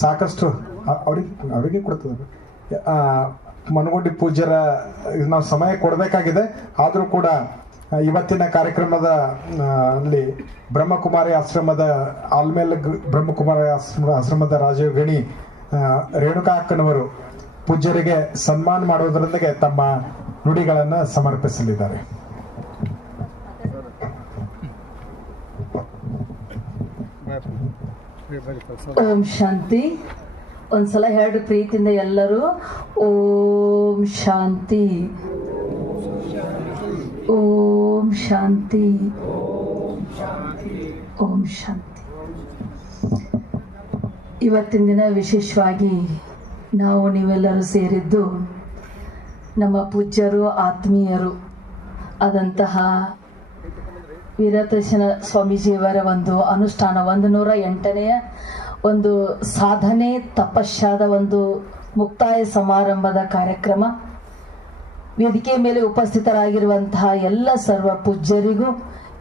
ಸಾಕಷ್ಟು ಅವರಿಗೆ ಕೊಡ್ತದೆ. ಮನಗುಂಡಿ ಪೂಜ್ಯರ ನಾವು ಸಮಯ ಕೊಡಬೇಕಾಗಿದೆ. ಆದರೂ ಕೂಡ ಇವತ್ತಿನ ಕಾರ್ಯಕ್ರಮದ ಅಲ್ಲಿ ಬ್ರಹ್ಮಕುಮಾರಿ ಆಶ್ರಮದ ಆಲ್ಮೇಲ್ ಬ್ರಹ್ಮಕುಮಾರಿ ಆಶ್ರಮದ ರಾಜಯೋಗಿಣಿ ರೇಣುಕಾ ಅಕ್ಕನವರು ಪೂಜ್ಯರಿಗೆ ಸನ್ಮಾನ ಮಾಡುವುದರೊಂದಿಗೆ ತಮ್ಮ ನುಡಿಗಳನ್ನು ಸಮರ್ಪಿಸಲಿದ್ದಾರೆ. ಓಂ ಶಾಂತಿ. ಒಂದ್ಸಲ ಹೇಳ್ರಿ ಪ್ರೀತಿಯಿಂದ ಎಲ್ಲರೂ ಓಂ ಶಾಂತಿ, ಓಂ ಶಾಂತಿ, ಓಂ ಶಾಂತಿ. ಇವತ್ತಿನ ದಿನ ವಿಶೇಷವಾಗಿ ನಾವು ನೀವೆಲ್ಲರೂ ಸೇರಿದ್ದು ನಮ್ಮ ಪೂಜ್ಯರು ಆತ್ಮೀಯರು ಆದಂತಹ ವೀರತೇಶನ ಸ್ವಾಮೀಜಿಯವರ ಒಂದು ಅನುಷ್ಠಾನ 108ನೇ ಒಂದು ಸಾಧನೆ ತಪಸ್ಯಾದ ಒಂದು ಮುಕ್ತಾಯ ಸಮಾರಂಭದ ಕಾರ್ಯಕ್ರಮ. ವೇದಿಕೆ ಮೇಲೆ ಉಪಸ್ಥಿತರಾಗಿರುವಂತಹ ಎಲ್ಲ ಸರ್ವ ಪೂಜ್ಯರಿಗೂ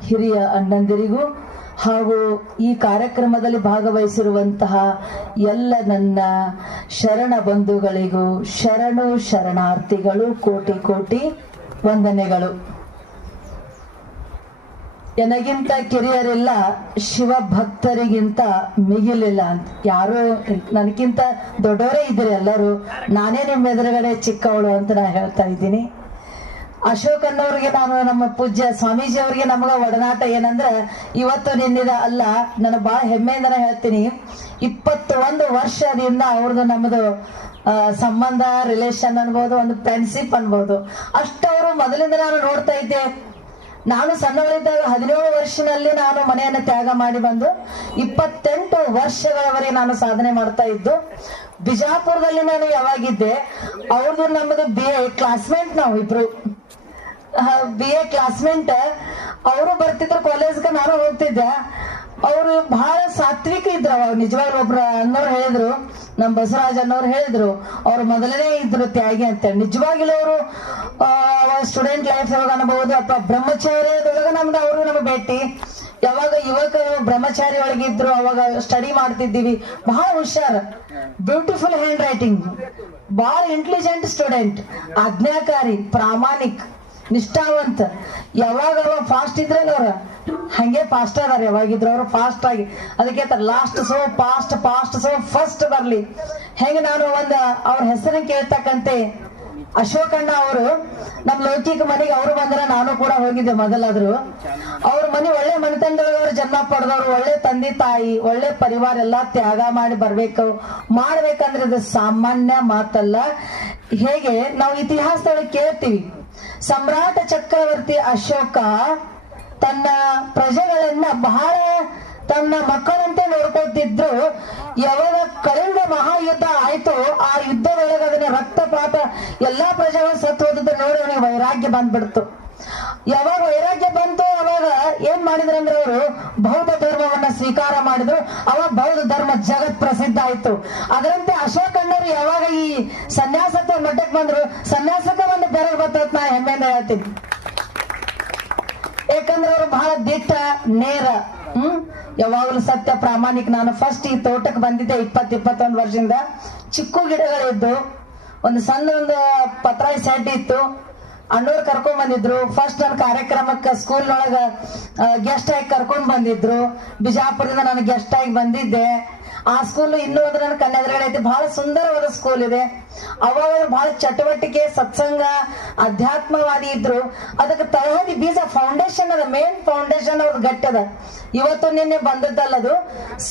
ಹಿರಿಯ ಅಣ್ಣಂದಿರಿಗೂ ಹಾಗೂ ಈ ಕಾರ್ಯಕ್ರಮದಲ್ಲಿ ಭಾಗವಹಿಸಿರುವಂತಹ ಎಲ್ಲ ನನ್ನ ಶರಣ ಬಂಧುಗಳಿಗೂ ಶರಣು ಶರಣಾರ್ಥಿಗಳು ಕೋಟಿ ಕೋಟಿ ವಂದನೆಗಳು. ನನಗಿಂತ ಕಿರಿಯರಿಲ್ಲ, ಶಿವ ಭಕ್ತರಿಗಿಂತ ಮಿಗಿಲಿಲ್ಲ ಅಂತ ಯಾರು ನನಗಿಂತ ದೊಡ್ಡವರೇ ಇದ್ದೀರಿ ಎಲ್ಲರೂ. ನಾನೇ ನಿಮ್ಮ ಎದುರುಗಡೆ ಚಿಕ್ಕವಳು ಅಂತ ನಾನು ಹೇಳ್ತಾ ಇದ್ದೀನಿ. ಅಶೋಕ್ ಅನ್ನೋರಿಗೆ ನಾನು ನಮ್ಮ ಪೂಜ್ಯ ಸ್ವಾಮೀಜಿ ಅವರಿಗೆ ನಮಗ ಒಡನಾಟ ಏನಂದ್ರೆ ಇವತ್ತು ನಿನ್ನಿದ ಅಲ್ಲ, ನಾನು ಬಹಳ ಹೆಮ್ಮೆಯಿಂದ ಹೇಳ್ತೀನಿ. 21 ವರ್ಷದಿಂದ ಅವ್ರದ್ದು ನಮ್ಮದು ಸಂಬಂಧ, ರಿಲೇಷನ್ ಅನ್ಬೋದು, ಒಂದು ಫ್ರೆಂಡ್ಶಿಪ್ ಅನ್ಬೋದು. ಅಷ್ಟವರು ಮೊದಲಿಂದ ನಾನು ನೋಡ್ತಾ ಇದ್ದೆ. ನಾನು ಸಣ್ಣವಳಿದ್ದಾಗ 17 ವರ್ಷದಲ್ಲಿ ನಾನು ಮನೆಯನ್ನು ತ್ಯಾಗ ಮಾಡಿ ಬಂದು 28 ವರ್ಷಗಳವರೆಗೆ ನಾನು ಸಾಧನೆ ಮಾಡ್ತಾ ಇದ್ದು. ಬಿಜಾಪುರದಲ್ಲಿ ನಾನು ಯಾವಾಗಿದ್ದೆ, ಅವ್ರದ್ದು ನಮ್ಮದು BA ಕ್ಲಾಸ್ಮೇಟ್, ನಾವು ಇಬ್ರು BA ಕ್ಲಾಸ್ಮೇಟ್. ಅವರು ಬರ್ತಿದ್ರು ಕಾಲೇಜ್ಗೆ, ನಾನು ಹೋಗ್ತಿದ್ದೆ. ಅವರು ಬಹಳ ಸಾತ್ವಿಕ ಇದ್ರು. ಅವಾಗ ನಿಜವಾಗ್ಲೂ ಒಬ್ರು ಅನ್ನೋರು ಹೇಳಿದ್ರು, ನಮ್ ಬಸವರಾಜ್ ಅನ್ನೋರು ಹೇಳಿದ್ರು, ಅವ್ರು ಮೊದಲನೇ ಇದ್ರು ತ್ಯಾಗಿ ಅಂತೇಳಿ. ನಿಜವಾಗ್ಲೂ ಅವರು ಸ್ಟೂಡೆಂಟ್ ಲೈಫ್ ಒಳಗೆ ಅನ್ಬಹುದು ಅಥವಾ ಬ್ರಹ್ಮಚಾರ್ಯದೊಳಗ ನಮ್ದು ಅವರು ನಮ್ಗೆ ಭೇಟಿ. ಯಾವಾಗ ಯುವಕರು ಬ್ರಹ್ಮಚಾರಿ ಒಳಗಿದ್ರು ಅವಾಗ ಸ್ಟಡಿ ಮಾಡ್ತಿದ್ದೀವಿ. ಬಹಳ ಹುಷಾರ್, ಬ್ಯೂಟಿಫುಲ್ ಹ್ಯಾಂಡ್ ರೈಟಿಂಗ್, ಬಹಳ ಇಂಟೆಲಿಜೆಂಟ್ ಸ್ಟೂಡೆಂಟ್, ಆಜ್ಞಾಕಾರಿ, ಪ್ರಾಮಾಣಿಕ್, ನಿಷ್ಠಾವಂತ. ಯಾವಾಗ ಫಾಸ್ಟ್ ಇದ್ರಲ್ಲ ಅವ್ರ ಹಂಗೆ ಫಾಸ್ಟ್ ಅದಾರ. ಯಾವಾಗಿದ್ರು ಅವರು ಫಾಸ್ಟ್ ಆಗಿ, ಅದಕ್ಕೆ last so fast, fast so first ಬರ್ಲಿ. ಹೆಂಗ ನಾನು ಅವ್ರ ಹೆಸರನ್ನ ಕೇಳ್ತಕ್ಕಂತೆ ಅಶೋಕಣ್ಣ ಅವರು ನಮ್ ಲೌಕಿಕ ಮನೆಗೆ ಅವರು ಬಂದ್ರ ನಾನು ಕೂಡ ಹೋಗಿದ್ದೆ ಮೊದಲಾದ್ರು. ಅವ್ರ ಮನೆ ಒಳ್ಳೆ ಮನೆತನದೊಳಗೆ ಜನ್ಮ ಪಡೆದವ್ರು, ಒಳ್ಳೆ ತಂದೆ ತಾಯಿ, ಒಳ್ಳೆ ಪರಿವಾರ ಎಲ್ಲ ತ್ಯಾಗ ಮಾಡಿ ಬರ್ಬೇಕು. ಮಾಡ್ಬೇಕಂದ್ರೆ ಇದು ಸಾಮಾನ್ಯ ಮಾತಲ್ಲ. ಹೇಗೆ ನಾವು ಇತಿಹಾಸದೊಳಗೆ ಕೇಳ್ತೀವಿ, ಸಮ್ರಾಟ ಚಕ್ರವರ್ತಿ ಅಶೋಕ ತನ್ನ ಪ್ರಜೆಗಳನ್ನ ಬಹಳ ತನ್ನ ಮಕ್ಕಳಂತೆ ನೋಡ್ಕೊತಿದ್ರು. ಯಾವಾಗ ಕಳಿಂಗ ಮಹಾಯುದ್ಧ ಆಯ್ತು, ಆ ಯುದ್ಧದೊಳಗೆ ಅದನ್ನ ರಕ್ತಪಾತ ಎಲ್ಲಾ ಪ್ರಜೆಗಳು ಸತ್ತು ಹೋದದ್ದು ನೋಡಿ ಅವನಿಗೆ ವೈರಾಗ್ಯ ಬಂದ್ಬಿಡ್ತು. ಯಾವಾಗ ವೈರಾಗ್ಯ ಬಂತು ಅವಾಗ ಏನ್ ಮಾಡಿದ್ರಂದ್ರೆ ಅವರು ಬೌದ್ಧ ಧರ್ಮವನ್ನ ಸ್ವೀಕಾರ ಮಾಡಿದ್ರು. ಅವಾಗ ಬೌದ್ಧ ಧರ್ಮ ಜಗತ್ ಪ್ರಸಿದ್ಧ ಆಯ್ತು. ಅದರಂತೆ ಅಶೋಕಣ್ಣರು ಯಾವಾಗ ಈ ಸನ್ಯಾಸತ್ವ ಮಟ್ಟಕ್ಕೆ ಬಂದ್ರು, ಸನ್ಯಾಸಕ್ಕೆ ಒಂದು ಬೆರಳು ಬರ್ತದ ನಾ ಹೆಮ್ಮೆಯಿಂದ ಹೇಳ್ತೀನಿ. ಯಾಕಂದ್ರೆ ಅವರು ಬಹಳ ದಿಟ್ಟ, ನೇರ, ಯಾವಾಗಲೂ ಸತ್ಯ, ಪ್ರಾಮಾಣಿಕ. ನಾನು ಫಸ್ಟ್ ಈ ತೋಟಕ್ಕೆ ಬಂದಿದ್ದೆ 21 ವರ್ಷದಿಂದ. ಚಿಕ್ಕ ಗಿಡಗಳಿದ್ದು, ಒಂದು ಸಣ್ಣ ಒಂದು ಪತ್ರಾಯಿ ಸೆಡ್ ಇತ್ತು. ಅಣ್ಣವ್ರು ಕರ್ಕೊಂಡ್ ಬಂದಿದ್ರು. ಫಸ್ಟ್ ನನ್ನ ಕಾರ್ಯಕ್ರಮಕ್ಕೆ ಸ್ಕೂಲ್ನೊಳಗ ಗೆಸ್ಟ್ ಆಗಿ ಕರ್ಕೊಂಡ್ ಬಂದಿದ್ರು. ಬಿಜಾಪುರದಿಂದ ನಾನು ಗೆಸ್ಟ್ ಆಗಿ ಬಂದಿದ್ದೆ. ಆ ಸ್ಕೂಲ್ ಇನ್ನೂ ಒಂದು ನನ್ನ ಕನ್ಯಾದ್ರಗಡೆ ಐತಿ. ಬಹಳ ಸುಂದರವಾದ ಸ್ಕೂಲ್ ಇದೆ. ಅವಾಗ ಬಹಳ ಚಟುವಟಿಕೆ, ಸತ್ಸಂಗ, ಅಧ್ಯಾತ್ಮವಾದಿ ಇದ್ರು. ಅದಕ್ಕೆ ತಳಹದಿ ಬೀಜ ಫೌಂಡೇಶನ್ ಅದ, ಮೇನ್ ಫೌಂಡೇಶನ್ ಅವ್ರದ್ದು ಗಟ್ಟದ. ಇವತ್ತು ನಿನ್ನೆ ಬಂದದ್ದಲ್ಲದು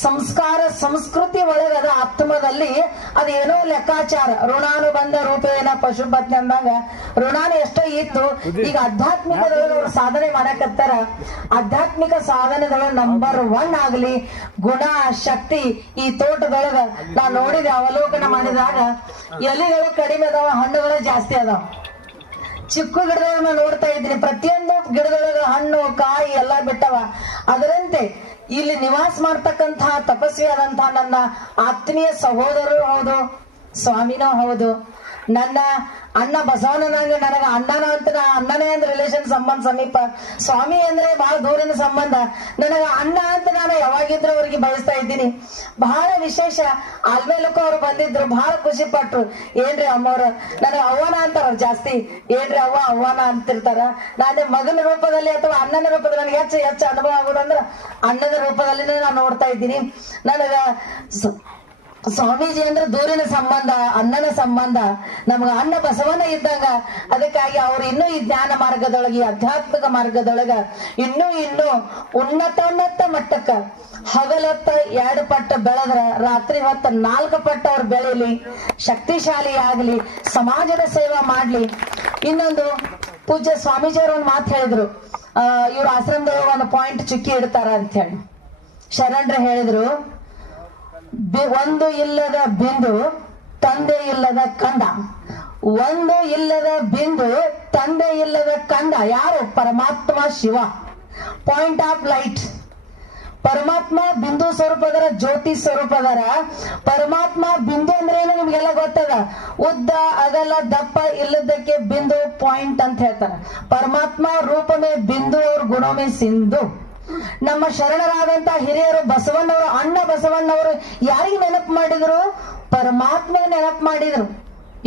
ಸಂಸ್ಕಾರ ಸಂಸ್ಕೃತಿ ಒಳಗದ ಆತ್ಮದಲ್ಲಿ ಅದೇನೋ ಲೆಕ್ಕಾಚಾರ. ಋಣಾನುಬಂಧ ರೂಪೇನ ಪಶುಪತ್ನಿ ಅಂದಾಗ ಋಣಾನು ಎಷ್ಟೋ ಇತ್ತು. ಈಗ ಆಧ್ಯಾತ್ಮಿಕದೊಳಗೆ ಅವ್ರು ಸಾಧನೆ ಮಾಡಕತ್ತಾರ. ಆಧ್ಯಾತ್ಮಿಕ ಸಾಧನೆದೊಳಗೆ ನಂಬರ್ 1 ಆಗ್ಲಿ. ಗುಣ, ಶಕ್ತಿ ಈ ತೋಟದೊಳಗ ನಾ ನೋಡಿದೆ, ಅವಲೋಕನ ಮಾಡಿದಾಗ ಎಲೆಗಳು ಕಡಿಮೆ ಅದಾವ, ಹಣ್ಣುಗಳು ಜಾಸ್ತಿ ಅದಾವ. ಚಿಕ್ಕ ಗಿಡಗಳನ್ನ ನೋಡ್ತಾ ಇದ್ದೀನಿ, ಪ್ರತಿಯೊಂದು ಗಿಡದೊಳಗ ಹಣ್ಣು, ಕಾಯಿ ಎಲ್ಲಾ ಬಿಟ್ಟವ. ಅದರಂತೆ ಇಲ್ಲಿ ನಿವಾಸ ಮಾಡ್ತಕ್ಕಂತಹ ತಪಸ್ವಿ ಆದಂತಹ ನನ್ನ ಆತ್ಮೀಯ ಸಹೋದರರು ಹೌದು, ಸ್ವಾಮಿನೂ ಹೌದು. ನನ್ನ ಅಣ್ಣ ಬಸವಣ್ಣನಾಗ ನನಗ ಅಣ್ಣನ ಅಂತ ಅಣ್ಣನೇ ಅಂದ್ರೆ ರಿಲೇಷನ್ ಸಂಬಂಧ ಸಮೀಪ, ಸ್ವಾಮಿ ಅಂದ್ರೆ ಬಹಳ ದೂರಿನ ಸಂಬಂಧ. ನನಗ ಅಣ್ಣ ಅಂತ ನಾನು ಯಾವಾಗಿದ್ರು ಅವ್ರಿಗೆ ಬಯಸ್ತಾ ಇದ್ದೀನಿ. ಬಹಳ ವಿಶೇಷ, ಆಲ್ಮೇಲಕ್ಕೂ ಅವ್ರು ಬಂದಿದ್ರು, ಬಹಳ ಖುಷಿ ಪಟ್ರು. ಏನ್ರಿ ಅಮ್ಮವ್ರ ನನಗ ಅವ್ವನ ಅಂತಾರ ಜಾಸ್ತಿ, ಏನ್ರಿ ಅವ್ವನ ಅಂತಿರ್ತಾರ. ನಾನೇ ಮಗನ ರೂಪದಲ್ಲಿ ಅಥವಾ ಅಣ್ಣನ ರೂಪದಲ್ಲಿ ನನಗೆ ಹೆಚ್ಚು ಅನುಭವ ಆಗೋದಂದ್ರ ಅಣ್ಣನ ರೂಪದಲ್ಲಿ ನಾನು ನೋಡ್ತಾ ಇದ್ದೀನಿ. ನನಗ ಸ್ವಾಮೀಜಿ ಅಂದ್ರೆ ದೂರಿನ ಸಂಬಂಧ, ಅಣ್ಣನ ಸಂಬಂಧ. ನಮ್ಗ ಅಣ್ಣ ಬಸವನ ಇದ್ದಂಗ. ಅದಕ್ಕಾಗಿ ಅವ್ರು ಇನ್ನೂ ಈ ಜ್ಞಾನ ಮಾರ್ಗದೊಳಗೆ, ಈ ಆಧ್ಯಾತ್ಮಿಕ ಮಾರ್ಗದೊಳಗ ಇನ್ನೂ ಉನ್ನತ ಮಟ್ಟಕ್ಕ ಹಗಲೊತ್ತ 2 ಪಟ್ಟ ಬೆಳೆದ್ರ ರಾತ್ರಿ ಹೊತ್ತ 4 ಪಟ್ಟ ಅವ್ರು ಬೆಳೀಲಿ, ಶಕ್ತಿಶಾಲಿ ಆಗ್ಲಿ, ಸಮಾಜದ ಸೇವಾ ಮಾಡ್ಲಿ. ಇನ್ನೊಂದು ಪೂಜ್ಯ ಸ್ವಾಮೀಜಿಯವರು ಒಂದು ಮಾತು ಹೇಳಿದ್ರು, ಇವ್ರ ಆಶ್ರಮದೊಳಗ ಒಂದು ಪಾಯಿಂಟ್ ಚುಕ್ಕಿ ಇಡ್ತಾರ ಅಂತ ಹೇಳಿ. ಶರಣರು ಹೇಳಿದ್ರು, ಒಂದು ಇಲ್ಲದ ಬಿಂದು ತಂದೆ ಇಲ್ಲದ ಕಂದ, ಒಂದು ಇಲ್ಲದ ಬಿಂದು ತಂದೆ ಇಲ್ಲದ ಕಂದ. ಯಾರು? ಪರಮಾತ್ಮ ಶಿವ, ಪಾಯಿಂಟ್ ಆಫ್ ಲೈಟ್. ಪರಮಾತ್ಮ ಬಿಂದು ಸ್ವರೂಪದರ, ಜ್ಯೋತಿ ಸ್ವರೂಪದರ. ಪರಮಾತ್ಮ ಬಿಂದು ಅಂದ್ರೆ ಏನು ನಿಮ್ಗೆಲ್ಲ ಗೊತ್ತದ, ಉದ್ದ ಅಗಲ ದಪ್ಪ ಇಲ್ಲದಕ್ಕೆ ಬಿಂದು ಪಾಯಿಂಟ್ ಅಂತ ಹೇಳ್ತಾರ. ಪರಮಾತ್ಮ ರೂಪಮೇ ಬಿಂದು ಅವ್ರ ಗುಣಮೇ ಸಿಂಧು. ನಮ್ಮ ಶರಣರಾದಂತ ಹಿರಿಯರು ಬಸವಣ್ಣವರು, ಅಣ್ಣ ಬಸವಣ್ಣವರು ಯಾರಿಗೆ ನೆನಪು ಮಾಡಿದ್ರು? ಪರಮಾತ್ಮ ನೆನಪು ಮಾಡಿದ್ರು.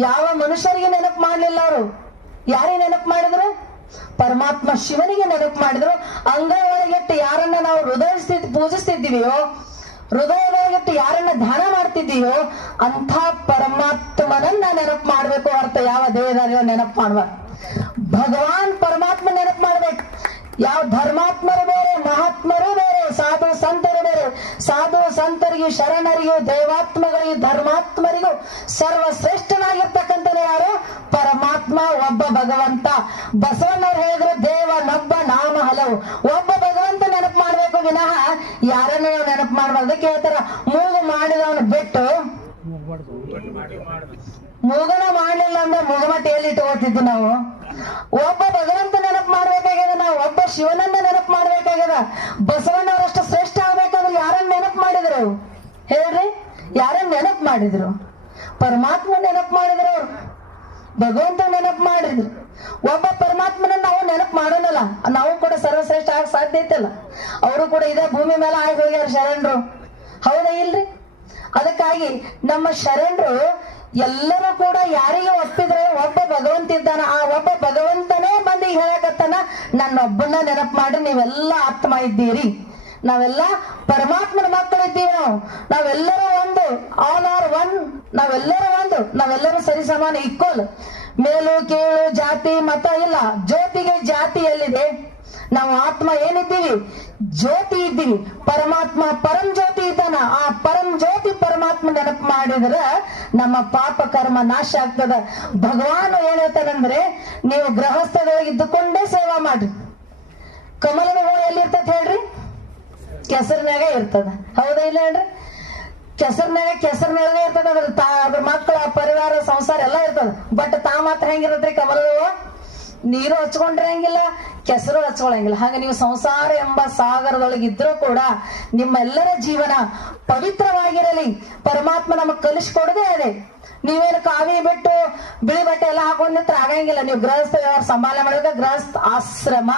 ಯಾವ ಮನುಷ್ಯರಿಗೆ ನೆನಪು ಮಾಡ್ಲಿಲ್ಲ ಅವರು. ಯಾರಿಗೆ ನೆನಪು ಮಾಡಿದ್ರು? ಪರಮಾತ್ಮ ಶಿವನಿಗೆ ನೆನಪು ಮಾಡಿದ್ರು. ಅಂಗೈ ಒಳಗಿಟ್ಟು ಯಾರನ್ನ ನಾವು ಪೂಜಿಸ್ತಿದ್ದೀವಿಯೋ, ಹೃದಯದೊಳಗಿಟ್ಟು ಯಾರನ್ನ ಧ್ಯಾನ ಮಾಡ್ತಿದ್ದೀಯೋ ಅಂಥ ಪರಮಾತ್ಮನನ್ನ ನೆನಪು ಮಾಡ್ಬೇಕು ಹೊರತು ಯಾವ ದೇವರ ನೆನಪು ಮಾಡ್ಬಾರ್ದು. ಭಗವಾನ್ ಪರಮಾತ್ಮ ನೆನಪು ಮಾಡ್ಬೇಕು. ಯಾವ ಧರ್ಮಾತ್ಮರು ಬೇರೆ, ಮಹಾತ್ಮರು ಬೇರೆ, ಸಾಧು ಸಂತರು ಬೇರೆ. ಸಾಧು ಸಂತರಿಗೂ ಶರಣರಿಗೂ ದೇವಾತ್ಮಗಳಿಗೂ ಧರ್ಮಾತ್ಮರಿಗೂ ಸರ್ವಶ್ರೇಷ್ಠನಾಗಿರ್ತಕ್ಕಂಥ ಯಾರು? ಪರಮಾತ್ಮ, ಒಬ್ಬ ಭಗವಂತ. ಬಸವಣ್ಣವ್ರು ಹೇಳಿದ್ರು, ದೇವನೊಬ್ಬ ನಾಮ ಹಲವು. ಒಬ್ಬ ಭಗವಂತ ನೆನಪು ಮಾಡ್ಬೇಕು ವಿನಃ ಯಾರನ್ನ ನಾವು ನೆನಪು ಮಾಡ್ಬಾರ್ದು. ಅದಕ್ಕೆ ಹೇಳ್ತಾರ, ಮೂಗು ಮಾಡಿದವನು ಬಿಟ್ಟು ಮೂಗನ ಮಾಡ್ಲಿಲ್ಲ ಅಂದ್ರೆ ಮುಗಮಟ್ಟಿ ಎಲ್ಲಿ ಇಟ್ಕೋತಿದ್ದು ನಾವು. ಒಬ್ಬ ಭಗವಂತ ನೆನಪು ಮಾಡ್ಬೇಕಾಗ್ಯದ, ನಾವು ಒಬ್ಬ ಶಿವನನ್ನ ನೆನಪು ಮಾಡ್ಬೇಕಾಗ್ಯದ. ಬಸವಣ್ಣವರಷ್ಟು ಶ್ರೇಷ್ಠ ಆಗ್ಬೇಕಂದ್ರೆ ಯಾರನ್ನ ನೆನಪು ಮಾಡಿದ್ರು ಹೇಳ್ರಿ? ಯಾರನ್ನ ನೆನಪು ಮಾಡಿದ್ರು? ಪರಮಾತ್ಮ ನೆನಪು ಮಾಡಿದ್ರು ಅವ್ರು, ಭಗವಂತ ನೆನಪು ಮಾಡಿದ್ರು. ಒಬ್ಬ ಪರಮಾತ್ಮನ ನಾವು ನೆನಪು ಮಾಡೋಣಲ್ಲ, ನಾವು ಕೂಡ ಸರ್ವಶ್ರೇಷ್ಠ ಆಗ ಸಾಧ್ಯ ಐತಲ್ಲ. ಅವರು ಕೂಡ ಇದೇ ಭೂಮಿ ಮೇಲೆ ಆಗಿ ಹೋಗ್ಯಾರ ಶರಣರು, ಹೌದಾ ಇಲ್ರಿ? ಅದಕ್ಕಾಗಿ ನಮ್ಮ ಶರಣರು ಎಲ್ಲರೂ ಕೂಡ ಯಾರಿಗೆ ಒಪ್ಪಿದ್ರೆ ಒಬ್ಬ ಭಗವಂತ ಇದ್ದಾನ, ಆ ಒಬ್ಬ ಭಗವಂತನೇ ಬಂದು ಹೇಳಕತ್ತಾನ, ನನ್ನೊಬ್ಬನ ನೆನಪು ಮಾಡಿ ನೀವೆಲ್ಲ ಆತ್ಮ ಇದ್ದೀರಿ, ನಾವೆಲ್ಲ ಪರಮಾತ್ಮನ ಮಕ್ಕಳಿದ್ದೀವಿ. ನಾವೆಲ್ಲರೂ ಒಂದು, ಆಲ್ ಆರ್ ಒನ್. ನಾವೆಲ್ಲರೂ ಸರಿ ಸಮಾನ, ಈಕ್ವಲ್. ಮೇಲು ಕೀಳು ಜಾತಿ ಮತ ಇಲ್ಲ. ಜ್ಯೋತಿಗೆ ಜಾತಿ ಎಲ್ಲಿದೆ? ನಾವು ಆತ್ಮ ಏನಿದ್ದೀವಿ? ಜ್ಯೋತಿ ಇದ್ದೀವಿ. ಪರಮಾತ್ಮ ಪರಂ ಜ್ಯೋತಿ ಇದ್ದಾನ. ಆ ಪರಂ ಜ್ಯೋತಿ ಪರಮಾತ್ಮ ನೆನಪು ಮಾಡಿದ್ರ ನಮ್ಮ ಪಾಪ ಕರ್ಮ ನಾಶ ಆಗ್ತದ. ಭಗವಾನ್ ಏನ್ ಹೇಳ್ತಾನಂದ್ರೆ, ನೀವು ಗೃಹಸ್ಥದೊಳಗೆ ಇದ್ದುಕೊಂಡೇ ಸೇವಾ ಮಾಡ್ರಿ. ಕಮಲದ ಹೂ ಎಲ್ಲಿರ್ತದ ಹೇಳ್ರಿ? ಕೆಸರಿನಾಗ ಇರ್ತದ, ಹೌದಾ ಇಲ್ಲ ಹೇಳ್ರಿ? ಕೆಸರಿನೊಳಗೆ ಇರ್ತದ. ಅದ್ರ ಮಕ್ಕಳ ಪರಿವಾರ ಸಂಸಾರ ಎಲ್ಲ ಇರ್ತದ. ಬಟ್ ತಾ ಮಾತ್ರ ಹೆಂಗಿರತ್ರಿ? ಕಮಲದ ಹೂವ ನೀರು ಹಚ್ಕೊಂಡಿರಂಗಿಲ್ಲ, ಕೆಸರು ಹಚ್ಕೊಳಂಗಿಲ್ಲ. ಹಾಗೆ ನೀವು ಸಂಸಾರ ಎಂಬ ಸಾಗರದೊಳಗೆ ಇದ್ರೂ ಕೂಡ ನಿಮ್ಮೆಲ್ಲರ ಜೀವನ ಪವಿತ್ರವಾಗಿರಲಿ. ಪರಮಾತ್ಮ ನಮಗ್ ಕಲಿಸ್ಕೊಡದೆ ಅದೇ. ನೀವೇನು ಕಾವಿ ಬಿಟ್ಟು ಬಿಳಿ ಬಟ್ಟೆ ಎಲ್ಲ ಹಾಕೊಂಡಿದ್ರೆ ಆಗಂಗಿಲ್ಲ. ನೀವು ಗೃಹಸ್ಥ ವ್ಯವಹಾರ ಸಂಭಾಲನೆ ಮಾಡಿದಾಗ ಗೃಹಸ್ಥ ಆಶ್ರಮ